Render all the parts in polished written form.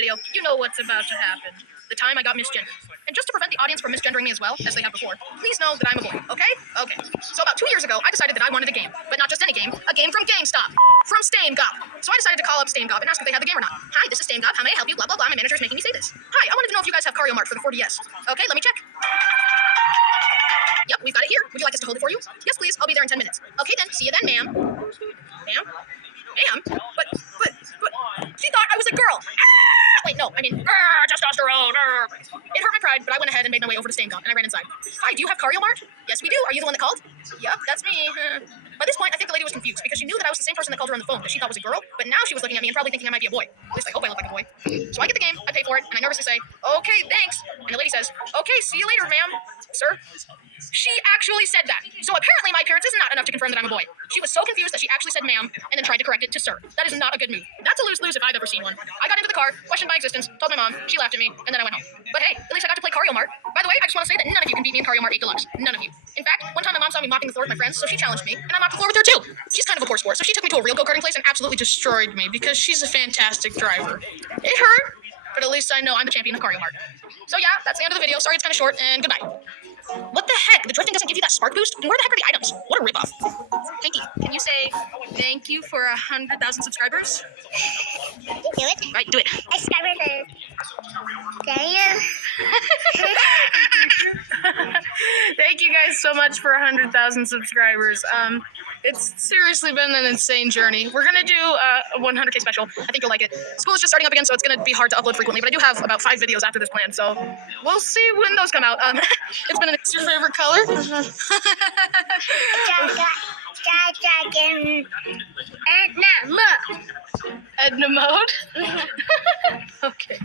video, you know what's about to happen. The time I got misgendered. And just to prevent the audience from misgendering me as well, as they have before, please know that I'm a boy, okay? Okay. So about 2 years ago, I decided that I wanted a game. But not just any game, a game from GameStop. From StameGop. So I decided to call up StameGop and ask if they had the game or not. Hi, this is StameGop. How may I help you? Blah, blah, blah. My manager is making me say this. Hi, I wanted to know if you guys have Cario Mart for the 4DS. Okay, let me check. Yep, we've got it here. Would you like us to hold it for you? Yes, please. I'll be there in 10 minutes. Okay, then. See you then, ma'am. Ma'am? Ma'am? But, she thought I was a girl. Wait, no, I mean, testosterone. It hurt my pride, but I went ahead and made my way over to StameGop, and I ran inside. Hi, do you have Cario Mart? Yes, we do. Are you the one that called? Yup, that's me. By this point, I think the lady was confused, because she knew that I was the same person that called her on the phone that she thought was a girl, but now she was looking at me and probably thinking I might be a boy. At least I hope I look like a boy. So I get the game, I pay for it, and I nervously say, okay, thanks. And the lady says, okay, see you later, ma'am. Sir? She actually said that. So apparently my appearance is not enough to confirm that I'm a boy. She was so confused that she actually said ma'am and then tried to correct it to sir. That is not a good move. That's a lose-lose if I've ever seen one. I got into the car, questioned my existence, told my mom, she laughed at me, and then I went home. But hey, at least I got to play Cario Mart. By the way, I just want to say that none of you can beat me in Cario Mart 8 Deluxe. None of you. In fact, one time my mom saw me mopping the floor with my friends, so she challenged me, and I mopped the floor with her too. She's kind of a poor sport, so she took me to a real go-karting place and absolutely destroyed me because she's a fantastic driver. It hurt, but at least I know I'm the champion of Cario Mart. So yeah, that's the end of the video. Sorry it's kind of short, and goodbye. What the heck? The drifting doesn't give you that spark boost? And where the heck are the items? What a ripoff. Pinky, can you say thank you for 100,000 subscribers? Do it. Right, do it. Subscribers. Thank you. Thank you guys so much for 100,000 subscribers. It's seriously been an insane journey. We're gonna do a 100K special. I think you'll like it. School is just starting up again, so it's gonna be hard to upload frequently, but I do have about 5 videos after this plan, so we'll see when those come out. It's been what's your favorite color? Dragon. Edna mode? Okay.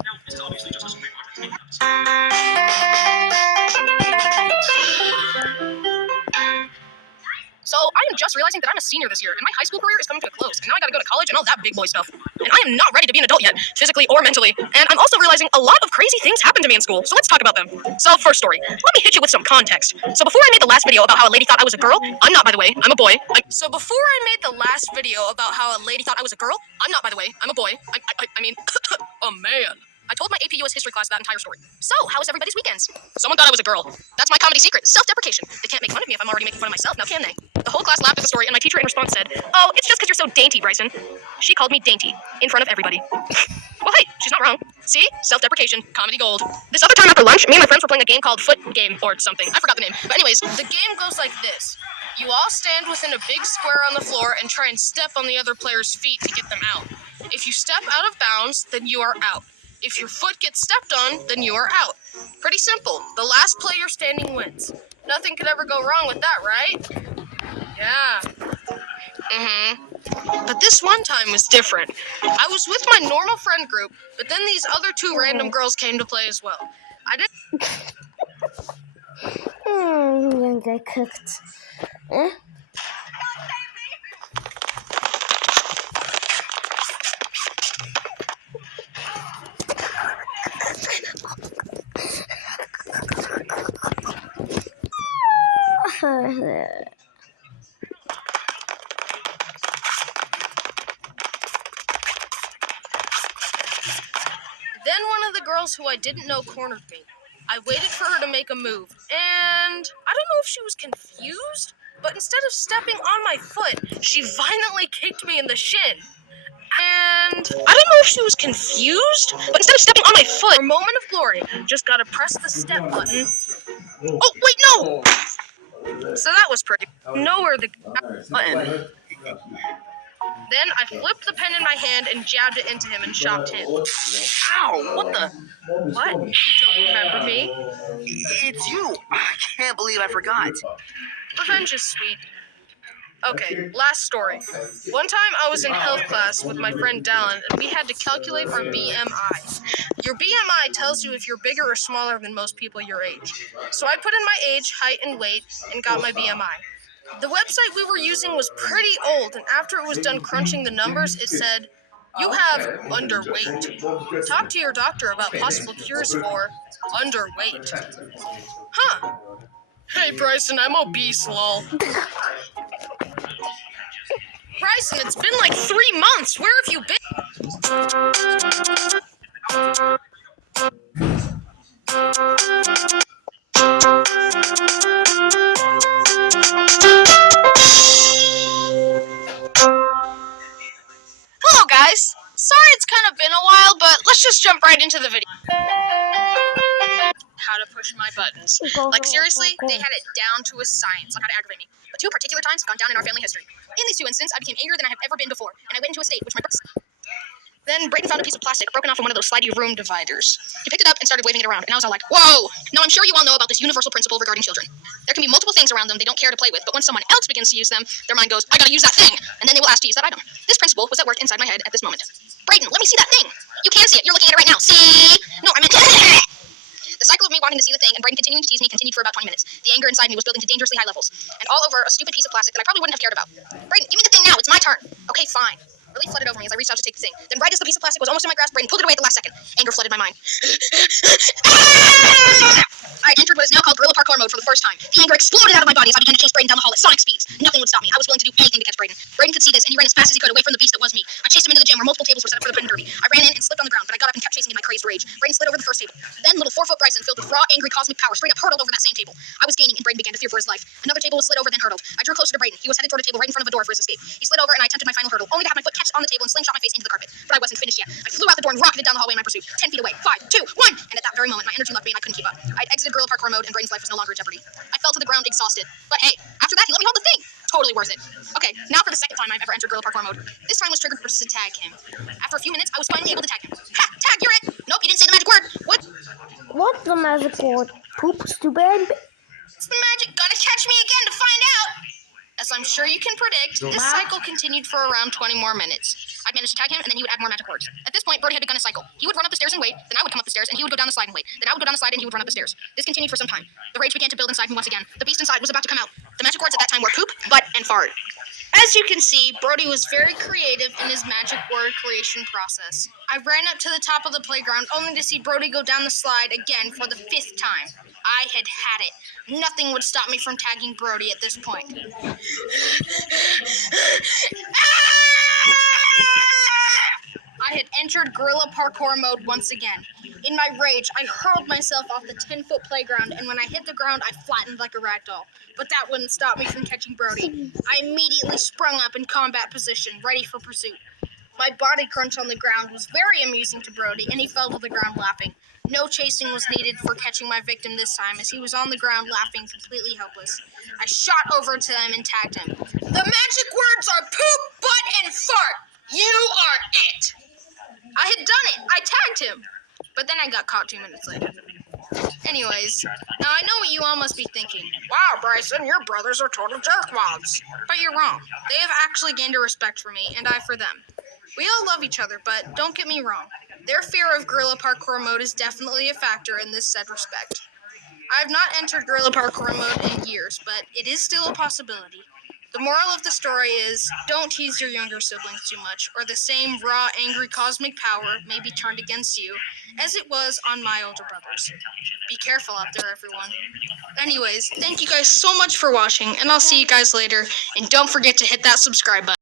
So I am just realizing that I'm a senior this year, and my high school career is coming to a close, and now I gotta go to college and all that big boy stuff. And I am not ready to be an adult yet, physically or mentally. And I'm also realizing a lot of crazy things happen to me in school, so let's talk about them. So first story, let me hit you with some context. So before I made the last video about how a lady thought I was a girl, I'm not, by the way, I'm a boy. So before I made the last video about how a lady thought I was a girl, I'm not, by the way, I'm a boy. I mean, a man. I told my AP US history class that entire story. So, how was everybody's weekends? Someone thought I was a girl. That's my comedy secret, self-deprecation. They can't make fun of me if I'm already making fun of myself, now can they? The whole class laughed at the story, and my teacher in response said, oh, it's just because you're so dainty, Bryson. She called me dainty, in front of everybody. Well, hey, she's not wrong. See? Self-deprecation, comedy gold. This other time after lunch, me and my friends were playing a game called Foot Game, or something. I forgot the name. But anyways, the game goes like this. You all stand within a big square on the floor and try and step on the other player's feet to get them out. If you step out of bounds, then you are out. If your foot gets stepped on, then you are out. Pretty simple. The last player standing wins. Nothing could ever go wrong with that, right? Yeah. But this one time was different. I was with my normal friend group, but then these other 2 random girls came to play as well. I didn't... Young guy cooked. Then one of the girls who I didn't know cornered me. I waited for her to make a move, and I don't know if she was confused, but instead of stepping on my foot, she violently kicked me in the shin. And I don't know if she was confused, but instead of stepping on my foot, for a moment of glory, just gotta press the step button. Oh, wait, no! So that was pretty. Nowhere the button. Then I flipped the pen in my hand and jabbed it into him and chopped him. Ow, what the? What? You don't remember me? It's you! I can't believe I forgot. Revenge is sweet. Okay, last story. One time I was in health class with my friend Dallin, and we had to calculate our BMI. Your BMI tells you if you're bigger or smaller than most people your age. So I put in my age, height, and weight, and got my BMI. The website we were using was pretty old, and after it was done crunching the numbers, it said, you have underweight. Talk to your doctor about possible cures for underweight. Huh. Hey, Bryson, I'm obese, lol. Bryson, it's been like 3 months. Where have you been? Hello guys! Sorry it's kind of been a while, but let's just jump right into the video. How to push my buttons. Like seriously, they had it down to a science on how to aggravate me. But two particular times have gone down in our family history. In these two instances, I became angrier than I have ever been before, and I went into a state which my Then Brayden found a piece of plastic broken off from one of those slidey room dividers. He picked it up and started waving it around, and I was all like, whoa! Now I'm sure you all know about this universal principle regarding children. There can be multiple things around them they don't care to play with, but when someone else begins to use them, their mind goes, I gotta use that thing! And then they will ask to use that item. This principle was at work inside my head at this moment. Brayden, let me see that thing! You can see it, you're looking at it right now. See? No, I meant The cycle of me wanting to see the thing and Brayden continuing to tease me continued for about 20 minutes. The anger inside me was building to dangerously high levels, and all over a stupid piece of plastic that I probably wouldn't have cared about. Brayden, give me the thing now, it's my turn! Okay, fine. Relief flooded over me as I reached out to take the thing. Then right as the piece of plastic was almost in my grasp, Brayden pulled it away at the last second. Anger flooded my mind. I had entered what is now called guerrilla parkour mode for the first time. The anger exploded out of my body as I began to chase Brayden down the hall at sonic speeds. Nothing would stop me. I was willing to do anything to catch Brayden. Brayden could see this, and he ran as fast as he could away from the beast that was me. I chased him into the gym where multiple tables were set up for the Brayden derby. I ran in and slipped on the ground, but I got up and kept chasing in my crazed rage. Brayden slid over the first table. Then little 4-foot Bryson, filled with raw, angry cosmic power, straight up hurtled over that same table. I was gaining, and Brayden began to fear for his life. Another table was slid over, then hurtled. I drew closer to Brayden. He was headed toward a table right in front of a door for his escape. He slid over, and I attempted my final hurdle, only to have my foot catch on the table and slingshot my face into the carpet. But I wasn't finished yet. I flew out the door and rocketed down the hallway in my pursuit. 10 feet away. 5, 2, 1! And at that very moment, my energy left me and I couldn't keep up. I'd exited guerrilla parkour mode, and Brayden's life was no longer in jeopardy. I fell to the ground exhausted. But hey, after that, he let me hold the thing. Totally worth it. Okay, now for the second time I've ever entered guerrilla parkour mode. This time was triggered to tag him. After a few minutes, I was finally able to tag him. Ha! Tag, you're it! Nope, you didn't say the magic word. What? What's the magic word? Poop, stupid. It's the magic. Gotta catch me again to find out. As I'm sure you can predict, this cycle continued for around 20 more minutes. I'd managed to tag him, and then he would add more magic words. At this point, Brody had begun a cycle. He would run up the stairs and wait, then I would come up the stairs, and he would go down the slide and wait. Then I would go down the slide, and he would run up the stairs. This continued for some time. The rage began to build inside me once again. The beast inside was about to come out. The magic words at that time were poop, butt, and fart. As you can see, Brody was very creative in his magic word creation process. I ran up to the top of the playground only to see Brody go down the slide again for the 5th time. I had it. Nothing would stop me from tagging Brody at this point. I had entered guerrilla parkour mode once again. In my rage, I hurled myself off the 10-foot playground, and when I hit the ground, I flattened like a ragdoll. But that wouldn't stop me from catching Brody. I immediately sprung up in combat position, ready for pursuit. My body crunch on the ground was very amusing to Brody, and he fell to the ground laughing. No chasing was needed for catching my victim this time, as he was on the ground laughing, completely helpless. I shot over to him and tagged him. The magic words are poop, butt, and fart. You are it. I had done it. I tagged him. But then I got caught 2 minutes later. Anyways, now I know what you all must be thinking. Wow, Bryson, your brothers are total jerkwads. But you're wrong. They have actually gained a respect for me, and I for them. We all love each other, but don't get me wrong. Their fear of guerrilla parkour mode is definitely a factor in this said respect. I have not entered guerrilla parkour mode in years, but it is still a possibility. The moral of the story is, don't tease your younger siblings too much, or the same raw, angry cosmic power may be turned against you, as it was on my older brothers. Be careful out there, everyone. Anyways, thank you guys so much for watching, and I'll see you guys later, and don't forget to hit that subscribe button.